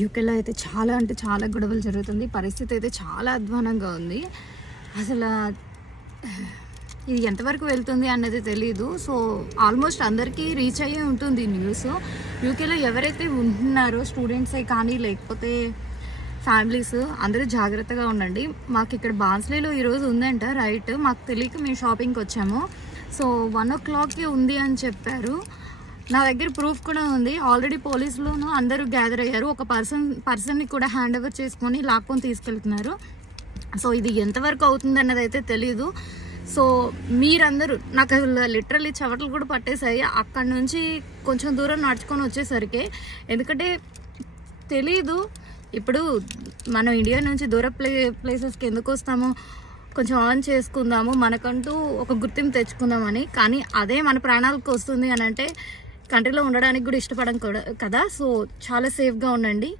యూకేలో అయితే చాలా అంటే చాలా గొడవలు జరుగుతుంది. పరిస్థితి అయితే చాలా అధ్వానంగా ఉంది. అసలు ఇది ఎంతవరకు వెళ్తుంది అన్నది తెలీదు. సో ఆల్మోస్ట్ అందరికీ రీచ్ అయ్యే ఉంటుంది న్యూస్. యూకేలో ఎవరైతే ఉంటున్నారో స్టూడెంట్సే కానీ లేకపోతే ఫ్యామిలీస్ అందరూ జాగ్రత్తగా ఉండండి. మాకు ఇక్కడ బాన్స్లీలో ఈరోజు ఉందంట రైట్, మాకు తెలియక మేము షాపింగ్కి వచ్చాము. సో 1 o'clockకి ఉంది అని చెప్పారు. నా దగ్గర ప్రూఫ్ కూడా ఉంది. ఆల్రెడీ పోలీసులోనూ అందరూ గ్యాదర్ అయ్యారు. ఒక పర్సన్ని కూడా హ్యాండ్ ఓవర్ చేసుకొని లాక్కొని తీసుకెళ్తున్నారు. సో ఇది ఎంతవరకు అవుతుంది అన్నది అయితే తెలీదు. సో మీరందరూ నాకు అసలు లిటరల్లీ చెమటలు కూడా పట్టేశాయి అక్కడి నుంచి కొంచెం దూరం నడుచుకొని వచ్చేసరికి. ఎందుకంటే తెలీదు, ఇప్పుడు మనం ఇండియా నుంచి దూర ప్లేసెస్కి ఎందుకు వస్తామో కొంచెం ఆన్ చేసుకుందాము, మనకంటూ ఒక గుర్తింపు తెచ్చుకుందామని. కానీ అదే మన ప్రాణాలకు వస్తుంది అని అంటే కంట్రీలో ఉండడానికి కూడా ఇష్టపడం కదా. సో చాలా సేఫ్గా ఉండండి.